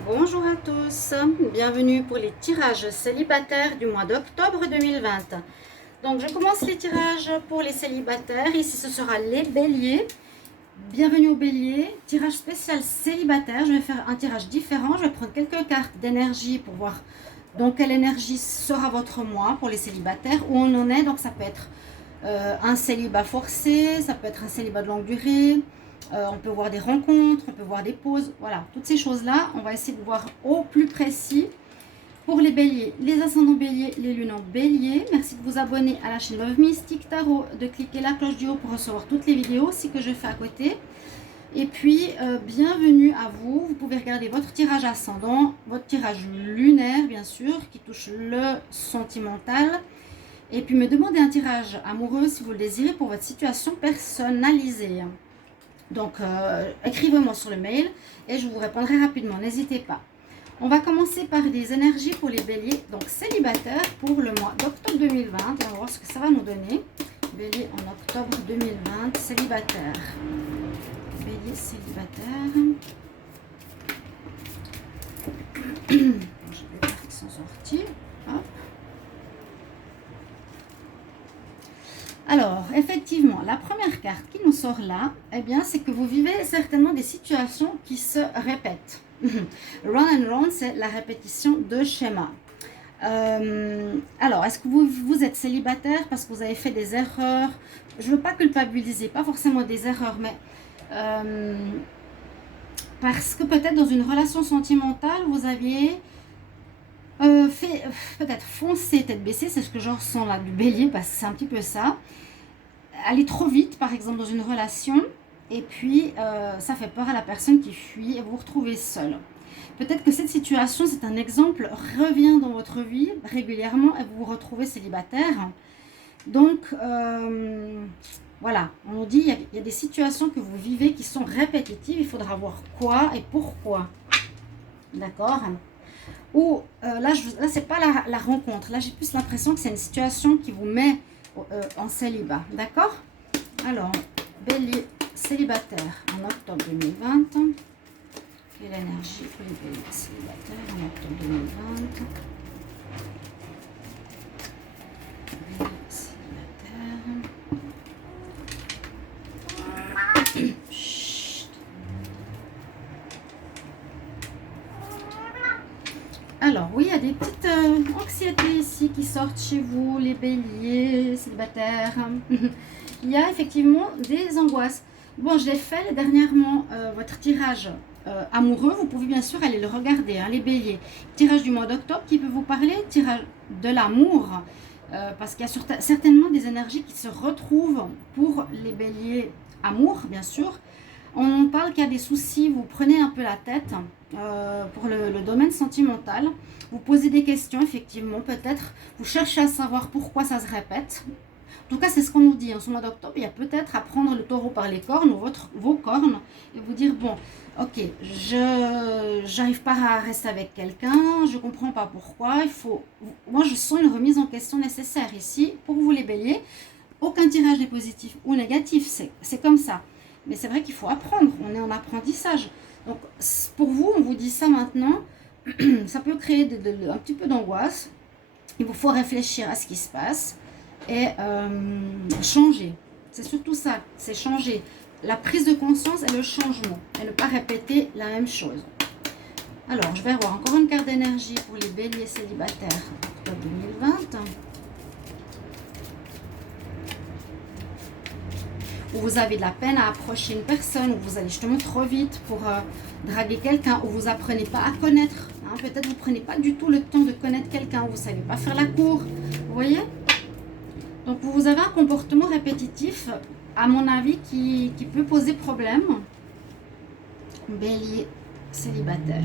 Bonjour à tous, bienvenue pour les tirages célibataires du mois d'octobre 2020. Donc je commence les tirages pour les célibataires, ici ce sera les béliers. Bienvenue aux béliers, tirage spécial célibataire, je vais faire un tirage différent, je vais prendre quelques cartes d'énergie pour voir donc quelle énergie sera votre mois pour les célibataires, où on en est. Donc ça peut être un célibat forcé, ça peut être un célibat de longue durée, on peut voir des rencontres, on peut voir des pauses, voilà, toutes ces choses-là, on va essayer de voir au plus précis. Pour les béliers, les ascendants béliers, les lunes en bélier, merci de vous abonner à la chaîne Love Mystic Tarot, de cliquer la cloche du haut pour recevoir toutes les vidéos aussi que je fais à côté. Et puis, bienvenue à vous. Vous pouvez regarder votre tirage ascendant, votre tirage lunaire, bien sûr, qui touche le sentimental. Et puis, me demander un tirage amoureux si vous le désirez pour votre situation personnalisée. Donc, écrivez-moi sur le mail et je vous répondrai rapidement. N'hésitez pas. On va commencer par des énergies pour les béliers, donc célibataires pour le mois d'octobre 2020. On va voir ce que ça va nous donner. Bélier en octobre 2020, célibataire. Bélier célibataire. J'ai les cartes qui sont sorties. Hop. Alors, effectivement, la première carte qui nous sort là, eh bien, c'est que vous vivez certainement des situations qui se répètent. Run and run, c'est la répétition de schémas. Alors, est-ce que vous êtes célibataire parce que vous avez fait des erreurs? Je ne veux pas culpabiliser, pas forcément des erreurs, mais parce que peut-être dans une relation sentimentale, vous aviez fait peut-être foncer tête baissée, c'est ce que je ressens là du bélier, parce que c'est un petit peu ça. Aller trop vite, par exemple, dans une relation, et puis ça fait peur à la personne qui fuit et vous vous retrouvez seul. Peut-être que cette situation, c'est un exemple, revient dans votre vie régulièrement et vous vous retrouvez célibataire. Donc, voilà, on nous dit il y a des situations que vous vivez qui sont répétitives, il faudra voir quoi et pourquoi. D'accord? Ou là, c'est pas la rencontre, là j'ai plus l'impression que c'est une situation qui vous met en célibat. D'accord? Alors, bélier célibataire en octobre 2020. Quelle énergie pour les béliers célibataires en octobre 2020? Bélier célibataire. Chut. Alors, oui, il y a des petites anxiétés ici qui sortent chez vous, les béliers célibataires. Il y a effectivement des angoisses. Bon, j'ai fait dernièrement votre tirage amoureux. Vous pouvez bien sûr aller le regarder, hein, les béliers. Tirage du mois d'octobre qui peut vous parler, tirage de l'amour. Parce qu'il y a certainement des énergies qui se retrouvent pour les béliers amour, bien sûr. On parle qu'il y a des soucis, vous prenez un peu la tête pour le domaine sentimental. Vous posez des questions, effectivement, peut-être. Vous cherchez à savoir pourquoi ça se répète. En tout cas, c'est ce qu'on nous dit en ce mois d'octobre. Il y a peut-être à prendre le taureau par les cornes ou vos cornes et vous dire, bon, ok, je n'arrive pas à rester avec quelqu'un, je ne comprends pas pourquoi. Moi, je sens une remise en question nécessaire ici pour vous les béliers. Aucun tirage n'est positif ou négatif, c'est comme ça. Mais c'est vrai qu'il faut apprendre, on est en apprentissage. Donc, pour vous, on vous dit ça maintenant, ça peut créer un petit peu d'angoisse. Il vous faut réfléchir à ce qui se passe et changer. C'est surtout ça, c'est changer. La prise de conscience et le changement, et ne pas répéter la même chose. Alors, je vais avoir encore une carte d'énergie pour les béliers célibataires, octobre 2020. Où vous avez de la peine à approcher une personne, où vous allez justement trop vite pour draguer quelqu'un, où vous apprenez pas à connaître. Hein, peut-être vous prenez pas du tout le temps de connaître quelqu'un, vous savez pas faire la cour. Vous voyez? Donc vous avez un comportement répétitif, à mon avis, qui peut poser problème. Bélier célibataire.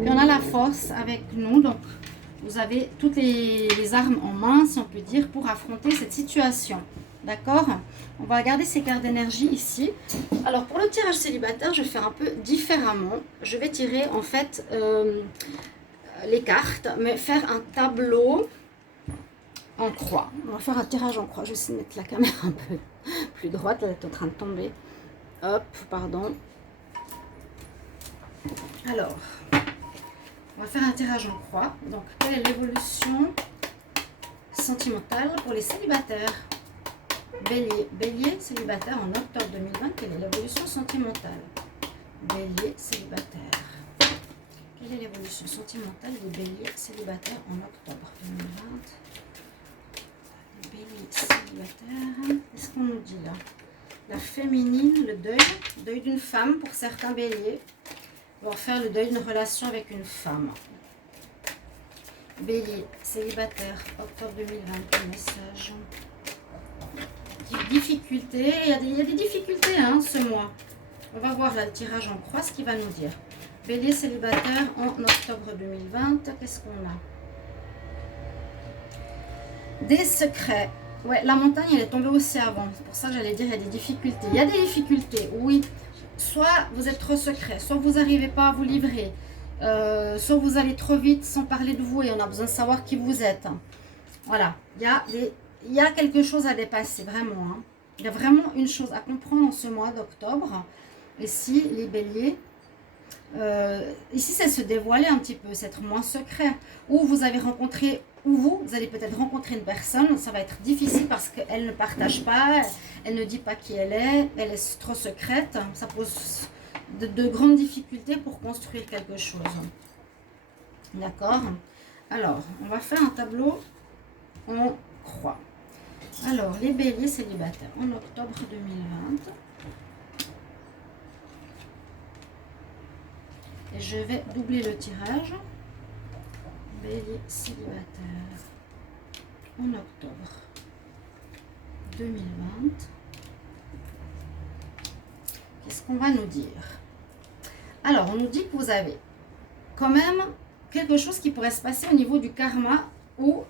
Puis on a la force avec nous, donc vous avez toutes les armes en main, si on peut dire, pour affronter cette situation. D'accord? On va regarder ces cartes d'énergie ici. Alors, pour le tirage célibataire, je vais faire un peu différemment. Je vais tirer, en fait, les cartes, mais faire un tableau en croix. On va faire un tirage en croix. Je vais essayer de mettre la caméra un peu plus droite. Elle est en train de tomber. Hop, pardon. Alors, On va faire un tirage en croix. Donc, quelle est l'évolution sentimentale pour les célibataires? Bélier. Bélier, célibataire en octobre 2020. Quelle est l'évolution sentimentale? Bélier, célibataire. Quelle est l'évolution sentimentale des béliers célibataires en octobre 2020? Bélier, célibataire. Qu'est-ce qu'on nous dit là? La féminine, le deuil d'une femme pour certains béliers. On va faire le deuil d'une relation avec une femme. Bélier, célibataire, octobre 2020, message. Difficultés, il y a des difficultés hein, ce mois. On va voir là, le tirage en croix, ce qu'il va nous dire. Bélier, célibataire en octobre 2020, qu'est-ce qu'on a? Des secrets. Ouais, la montagne, elle est tombée aussi avant. C'est pour ça que j'allais dire, il y a des difficultés. Il y a des difficultés, oui. Soit vous êtes trop secret, soit vous n'arrivez pas à vous livrer, soit vous allez trop vite sans parler de vous et on a besoin de savoir qui vous êtes. Voilà, il y a quelque chose à dépasser, vraiment. Hein. Il y a vraiment une chose à comprendre en ce mois d'octobre. Ici, les béliers, ici, c'est se dévoiler un petit peu, c'est être moins secret. Ou vous avez rencontré, ou vous allez peut-être rencontrer une personne, ça va être difficile parce qu'elle ne partage pas, elle ne dit pas qui elle est trop secrète. Ça pose de grandes difficultés pour construire quelque chose. D'accord? Alors, on va faire un tableau en croix. Alors, les béliers célibataires en octobre 2020. Et je vais doubler le tirage. Bélier célibataire en octobre 2020. Qu'est-ce qu'on va nous dire? Alors, on nous dit que vous avez quand même quelque chose qui pourrait se passer au niveau du karma ou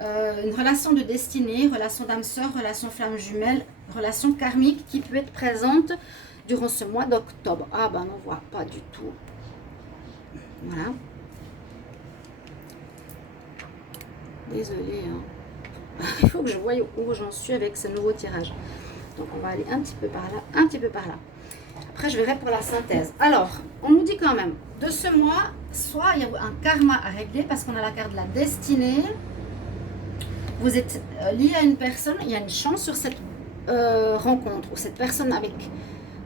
une relation de destinée, relation d'âme sœur, relation flamme jumelle, relation karmique qui peut être présente durant ce mois d'octobre. Ah ben, on ne voit pas du tout. Voilà. Désolée. Hein. Il faut que je voie où j'en suis avec ce nouveau tirage. Donc, on va aller un petit peu par là, un petit peu par là. Après, je verrai pour la synthèse. Alors, on nous dit quand même, de ce mois, soit il y a un karma à régler parce qu'on a la carte de la destinée. Vous êtes lié à une personne, il y a une chance sur cette rencontre ou cette personne avec...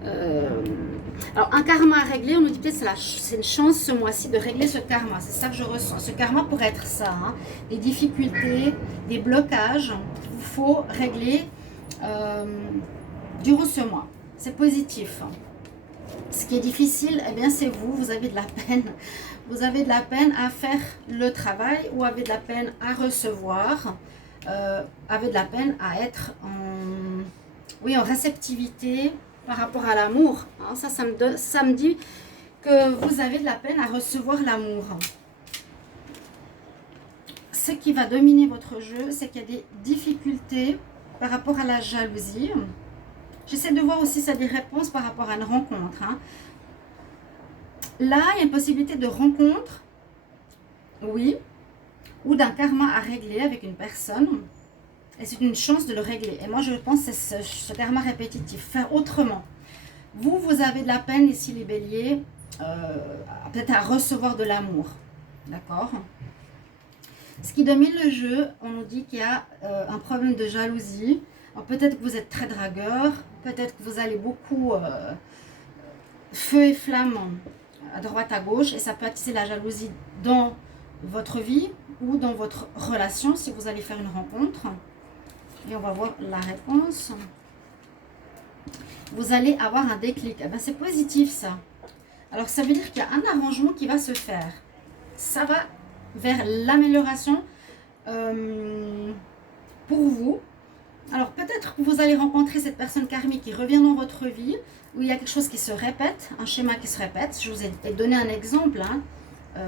alors, un karma à régler, on nous dit peut-être que c'est une chance ce mois-ci de régler ce karma. C'est ça que je ressens. Ce karma pourrait être ça. Hein. Des difficultés, des blocages qu'il faut régler durant ce mois. C'est positif. Ce qui est difficile, eh bien, c'est vous. Vous avez de la peine. Vous avez de la peine à faire le travail ou avez de la peine à recevoir. Avez de la peine à être en réceptivité par rapport à l'amour. Hein. Ça me dit que vous avez de la peine à recevoir l'amour. Ce qui va dominer votre jeu, c'est qu'il y a des difficultés par rapport à la jalousie. J'essaie de voir aussi si ça a des réponses par rapport à une rencontre. Hein. Là, il y a une possibilité de rencontre, oui, ou d'un karma à régler avec une personne. Et c'est une chance de le régler. Et moi, je pense que c'est ce karma répétitif. Faire autrement. Vous avez de la peine ici, les béliers, peut-être à recevoir de l'amour. D'accord? Ce qui domine le jeu, on nous dit qu'il y a un problème de jalousie. Peut-être que vous êtes très dragueur. Peut-être que vous allez beaucoup feu et flamme à droite, à gauche. Et ça peut attiser la jalousie dans votre vie ou dans votre relation si vous allez faire une rencontre. Et on va voir la réponse. Vous allez avoir un déclic. Eh ben, c'est positif ça. Alors ça veut dire qu'il y a un arrangement qui va se faire. Ça va vers l'amélioration pour vous. Alors peut-être que vous allez rencontrer cette personne karmique qui revient dans votre vie, où il y a quelque chose qui se répète, un schéma qui se répète. Je vous ai donné un exemple. Hein.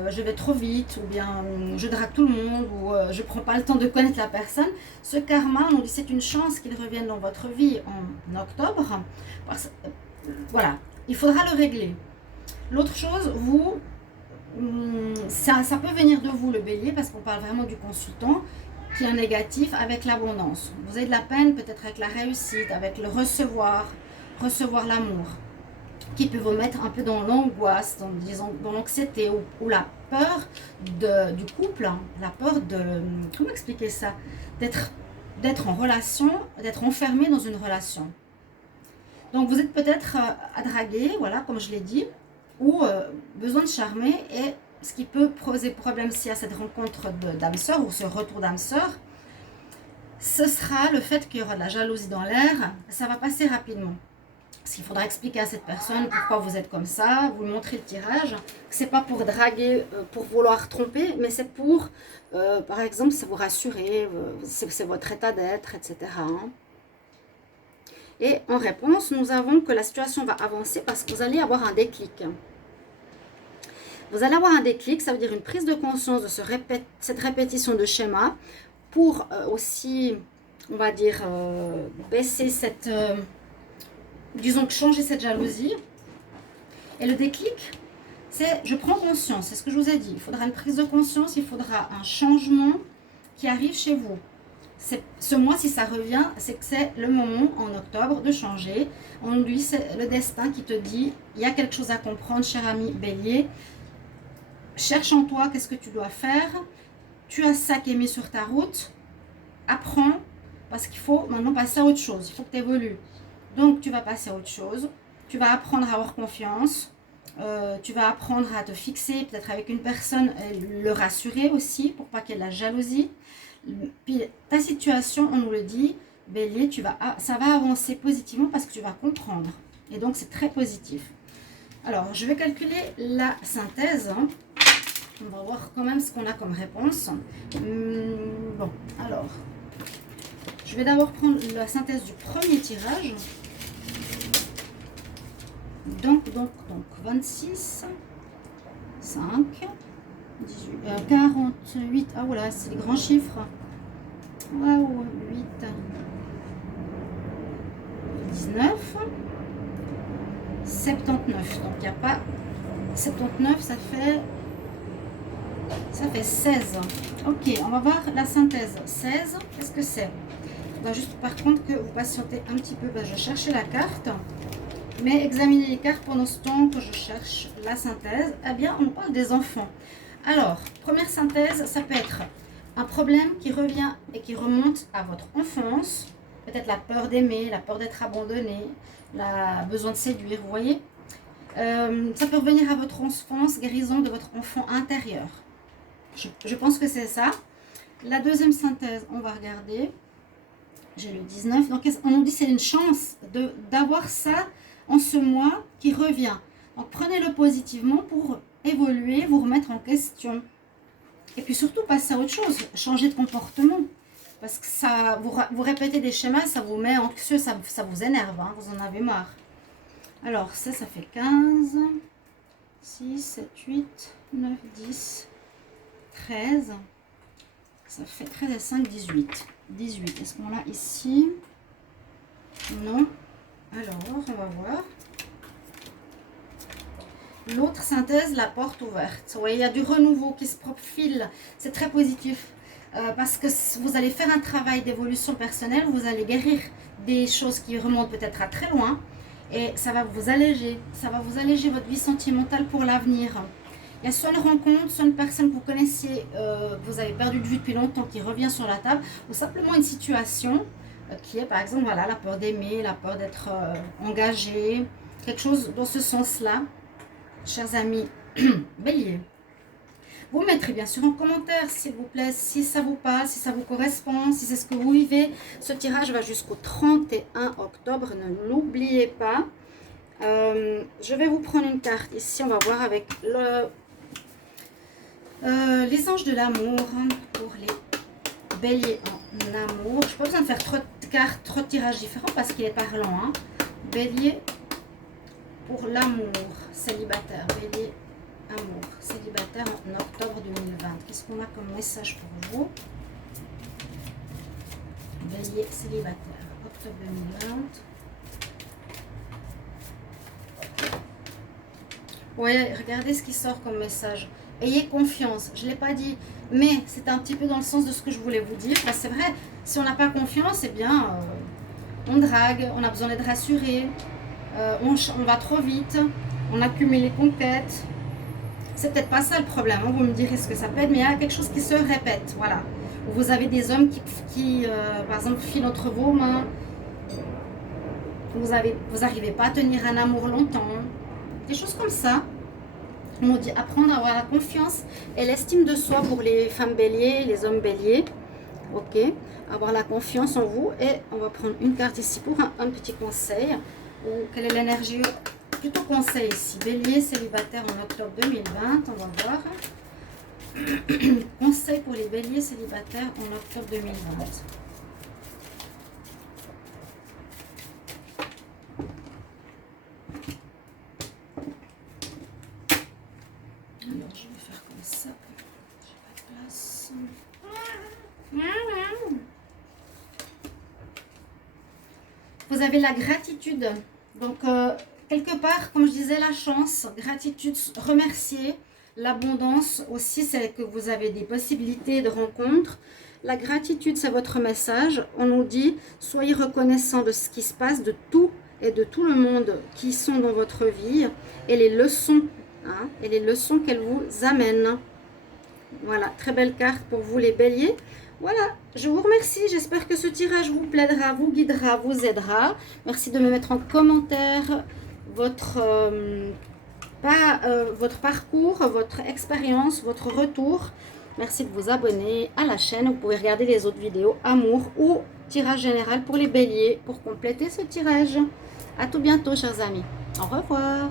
Je vais trop vite, ou bien je drague tout le monde, ou je ne prends pas le temps de connaître la personne. Ce karma, on dit c'est une chance qu'il revienne dans votre vie en octobre. Voilà, il faudra le régler. L'autre chose, vous, ça peut venir de vous le bélier, parce qu'on parle vraiment du consultant, qui est un négatif avec l'abondance. Vous avez de la peine peut-être avec la réussite, avec le recevoir l'amour. qui peut vous mettre un peu dans l'angoisse, disons, dans l'anxiété ou la peur du couple, hein, la peur de, comment expliquer ça, d'être en relation, d'être enfermé dans une relation. Donc vous êtes peut-être à draguer, voilà, comme je l'ai dit, ou besoin de charmer, et ce qui peut poser problème s'il y a cette rencontre d'âme sœur ou ce retour d'âme sœur, ce sera le fait qu'il y aura de la jalousie dans l'air, ça va passer rapidement. Parce qu'il faudra expliquer à cette personne pourquoi vous êtes comme ça, vous montrer le tirage. C'est pas pour draguer, pour vouloir tromper, mais c'est pour, par exemple, c'est vous rassurer, c'est votre état d'être, etc. hein. Et en réponse, nous avons que la situation va avancer parce que vous allez avoir un déclic. Vous allez avoir un déclic, ça veut dire une prise de conscience de cette répétition de schéma pour aussi, on va dire, baisser cette... disons que changer cette jalousie. Et le déclic, c'est je prends conscience, c'est ce que je vous ai dit. Il faudra une prise de conscience, il faudra un changement qui arrive chez vous. Ce mois, si ça revient, c'est que c'est le moment en octobre de changer. En lui, c'est le destin qui te dit, il y a quelque chose à comprendre, cher ami Bélier. Cherche en toi, qu'est-ce que tu dois faire. Tu as ça qui est mis sur ta route. Apprends, parce qu'il faut maintenant passer à autre chose. Il faut que tu évolues. Donc, tu vas passer à autre chose. Tu vas apprendre à avoir confiance. Tu vas apprendre à te fixer, peut-être avec une personne, le rassurer aussi, pour pas qu'il y ait de la jalousie. Puis, ta situation, on nous le dit, Bélier, ça va avancer positivement parce que tu vas comprendre. Et donc, c'est très positif. Alors, je vais calculer la synthèse. On va voir quand même ce qu'on a comme réponse. Bon, alors, je vais d'abord prendre la synthèse du premier tirage. Donc, 26, 5, 18, 48, ah voilà, c'est les grands chiffres. Waouh, 8, 19, 79. Donc, il n'y a pas 79, ça fait 16. Ok, on va voir la synthèse. 16, qu'est-ce que c'est? On va juste par contre que vous patientez un petit peu. Je cherchais la carte. Mais examinez les cartes pendant ce temps que je cherche la synthèse. Eh bien, on parle des enfants. Alors, première synthèse, ça peut être un problème qui revient et qui remonte à votre enfance. Peut-être la peur d'aimer, la peur d'être abandonné, le besoin de séduire, vous voyez. Ça peut revenir à votre enfance, guérison de votre enfant intérieur. Je pense que c'est ça. La deuxième synthèse, on va regarder. J'ai le 19. Donc, on nous dit que c'est une chance d'avoir ça en ce mois qui revient. Donc, prenez-le positivement pour évoluer, vous remettre en question. Et puis surtout, passer à autre chose, changer de comportement. Parce que ça, vous répétez des schémas, ça vous met anxieux, ça vous énerve, hein, vous en avez marre. Alors, ça fait 15, 6, 7, 8, 9, 10, 13. Ça fait 13 et 5, 18. 18, est-ce qu'on l'a ici? Non. Alors, on va voir. L'autre synthèse, la porte ouverte. Vous voyez, il y a du renouveau qui se profile. C'est très positif. Parce que vous allez faire un travail d'évolution personnelle. Vous allez guérir des choses qui remontent peut-être à très loin. Et ça va vous alléger. Ça va vous alléger votre vie sentimentale pour l'avenir. Il y a soit une rencontre, soit une personne que vous connaissiez, que vous avez perdu de vue depuis longtemps, qui revient sur la table. Ou simplement une situation qui est, par exemple, voilà, la peur d'aimer, la peur d'être engagé. Quelque chose dans ce sens-là. Chers amis Bélier, vous mettrez bien sûr en commentaire s'il vous plaît, si ça vous passe, si ça vous correspond, si c'est ce que vous vivez. Ce tirage va jusqu'au 31 octobre, ne l'oubliez pas. Je vais vous prendre une carte ici, on va voir avec les anges de l'amour pour les Béliers en amour. Je n'ai pas besoin de faire trop de cartes, trop de tirages différents parce qu'il est parlant. Hein. Bélier pour l'amour, célibataire, Bélier, amour, célibataire en octobre 2020. Qu'est-ce qu'on a comme message pour vous? Bélier, célibataire, octobre 2020. Ouais, regardez ce qui sort comme message. Ayez confiance, je ne l'ai pas dit, mais c'est un petit peu dans le sens de ce que je voulais vous dire. C'est vrai, si on n'a pas confiance, eh bien, on drague, on a besoin d'être rassuré. on va trop vite, on accumule les conquêtes. C'est peut-être pas ça le problème, hein, vous me direz ce que ça peut être, mais il y a quelque chose qui se répète, voilà. Vous avez des hommes qui par exemple, filent entre vos mains. Vous n'arrivez pas à tenir un amour longtemps. Des choses comme ça. On nous dit apprendre à avoir la confiance et l'estime de soi pour les femmes béliers, les hommes béliers. Ok, avoir la confiance en vous. Et on va prendre une carte ici pour un petit conseil. Ou quelle est l'énergie plutôt conseil ici? Bélier célibataire en octobre 2020. On va voir. Conseil pour les béliers célibataires en octobre 2020. Alors, je vais faire comme ça. J'ai pas de place. Vous avez la gratitude. Donc, quelque part, comme je disais, la chance, gratitude, remercier. L'abondance aussi, c'est que vous avez des possibilités de rencontres. La gratitude, c'est votre message. On nous dit, soyez reconnaissant de ce qui se passe, de tout et de tout le monde qui sont dans votre vie et les leçons, hein, et les leçons qu'elles vous amènent. Voilà, très belle carte pour vous les béliers. Voilà, je vous remercie. J'espère que ce tirage vous plaidera, vous guidera, vous aidera. Merci de me mettre en commentaire votre parcours, votre expérience, votre retour. Merci de vous abonner à la chaîne. Vous pouvez regarder les autres vidéos amour ou tirage général pour les béliers pour compléter ce tirage. À tout bientôt, chers amis. Au revoir.